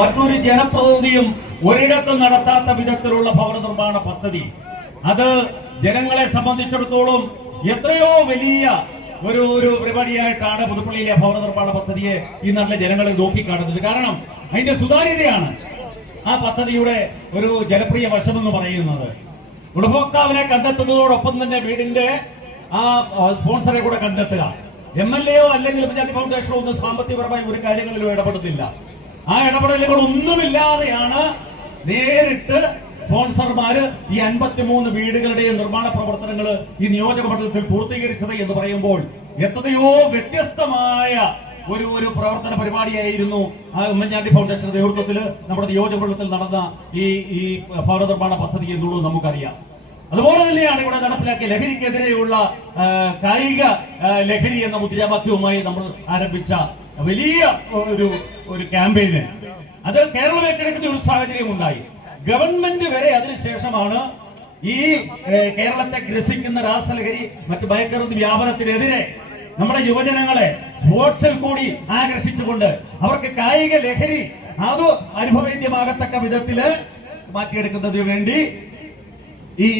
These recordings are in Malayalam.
മറ്റൊരു ജനപ്രതിനിധിയും ഒരിടത്തും നടത്താത്ത വിധത്തിലുള്ള ഭവന നിർമ്മാണ പദ്ധതി, അത് ജനങ്ങളെ സംബന്ധിച്ചിടത്തോളം എത്രയോ വലിയ ഒരു പരിപാടിയായിട്ടാണ് പുതുപ്പള്ളിയിലെ ഭവന നിർമ്മാണ പദ്ധതിയെ ഈ നാട്ടിലെ ജനങ്ങൾ നോക്കിക്കാണുന്നത്. കാരണം അതിന്റെ സുതാര്യതയാണ് ആ പദ്ധതിയുടെ ഒരു ജനപ്രിയ വശമെന്ന് പറയുന്നത്. ഗുണഭോക്താവിനെ കണ്ടെത്തുന്നതോടൊപ്പം തന്നെ വീടിന്റെ ആ സ്പോൺസറെ കൂടെ കണ്ടെത്തുക. MLA അല്ലെങ്കിൽ പഞ്ചായത്ത് ഫൗണ്ടേഷനോ ഒന്നും സാമ്പത്തികപരമായി ഒരു കാര്യങ്ങളിലും ഇടപെടുന്നില്ല. ആ ഇടപെടലുകൾ ഒന്നുമില്ലാതെയാണ് നേരിട്ട് സ്പോൺസർമാര് ഈ 53 വീടുകളുടെയും നിർമ്മാണ പ്രവർത്തനങ്ങൾ ഈ നിയോജക മണ്ഡലത്തിൽ പൂർത്തീകരിച്ചത് എന്ന് പറയുമ്പോൾ എത്രയോ വ്യത്യസ്തമായ ഒരു പ്രവർത്തന പരിപാടിയായിരുന്നു ആ ഉമ്മൻചാണ്ടി ഫൗണ്ടേഷൻ നേതൃത്വത്തിൽ നമ്മുടെ നിയോജക മണ്ഡലത്തിൽ നടന്ന ഈ ഭവന നിർമ്മാണ പദ്ധതി എന്നുള്ളത് നമുക്കറിയാം. അതുപോലെ തന്നെയാണ് ഇവിടെ നടപ്പിലാക്കിയ ലഹരിക്കെതിരെയുള്ള കായിക ലഹരി എന്ന മുദ്രാവാക്യവുമായി നമ്മൾ ആരംഭിച്ച വലിയ ഒരു ക്യാമ്പയിന് അത് കേരളം ഏറ്റെടുക്കുന്ന ഒരു സാഹചര്യം ഉണ്ടായി. ഗവൺമെന്റ് വരെ അതിനുശേഷമാണ് ഈ കേരളത്തെ ഗ്രസിക്കുന്ന രാസലഹരി മറ്റ് ഭയങ്കര വ്യാപനത്തിനെതിരെ നമ്മുടെ യുവജനങ്ങളെ സ്പോർട്സിൽ കൂടി ആകർഷിച്ചുകൊണ്ട് അവർക്ക് കായിക ലഹരി അത് അനുഭവേദ്യമാകത്തക്ക വിധത്തില് മാറ്റിയെടുക്കുന്നതിന് വേണ്ടി ഈ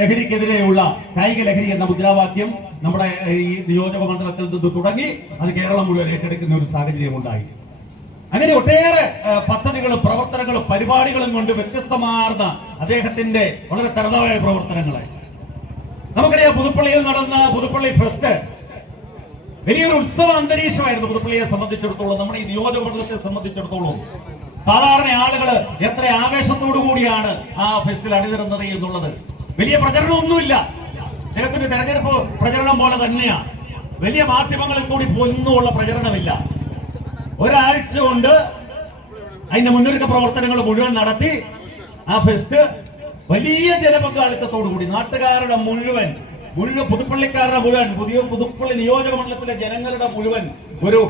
ലഹരിക്കെതിരെയുള്ള കായിക ലഹരി എന്ന മുദ്രാവാക്യം നമ്മുടെ ഈ നിയോജക മണ്ഡലത്തിൽ നിന്ന് തുടങ്ങി അത് കേരളം മുഴുവൻ ഏറ്റെടുക്കുന്ന ഒരു സാഹചര്യം ഉണ്ടായി. അങ്ങനെ ഒട്ടേറെ പദ്ധതികളും പ്രവർത്തനങ്ങളും പരിപാടികളും കൊണ്ട് വ്യത്യസ്തമാർന്ന അദ്ദേഹത്തിന്റെ വളരെ തനതായ പ്രവർത്തനങ്ങളെ നമുക്കറിയാം. പുതുപ്പള്ളിയിൽ നടന്ന പുതുപ്പള്ളി ഫെസ്റ്റ് വലിയൊരു ഉത്സവ അന്തരീക്ഷമായിരുന്നു പുതുപ്പള്ളിയെ സംബന്ധിച്ചിടത്തോളം, നമ്മുടെ ഈ നിയോജക മണ്ഡലത്തെ സംബന്ധിച്ചിടത്തോളം. സാധാരണ ആളുകൾ എത്ര ആവേശത്തോടു കൂടിയാണ് ആ ഫെസ്റ്റിൽ അണിനിരുന്നത് എന്നുള്ളത്. വലിയ പ്രചരണമൊന്നുമില്ല, അദ്ദേഹത്തിന്റെ തെരഞ്ഞെടുപ്പ് പ്രചരണം പോലെ തന്നെയാ. വലിയ മാധ്യമങ്ങളിൽ കൂടി ഒന്നുമുള്ള പ്രചരണമില്ല. ഒരാഴ്ച കൊണ്ട് അതിന്റെ മുന്നൊരുക്ക പ്രവർത്തനങ്ങൾ മുഴുവൻ നടത്തി ആ ഫെസ്റ്റ് വലിയ ജനപങ്കാളിത്തത്തോടു കൂടി നാട്ടുകാരുടെ മുഴുവൻ പുതുപ്പള്ളിക്കാരുടെ മുഴുവൻ പുതിയ പുതുപ്പള്ളി നിയോജക മണ്ഡലത്തിലെ ജനങ്ങളുടെ മുഴുവൻ ഒരു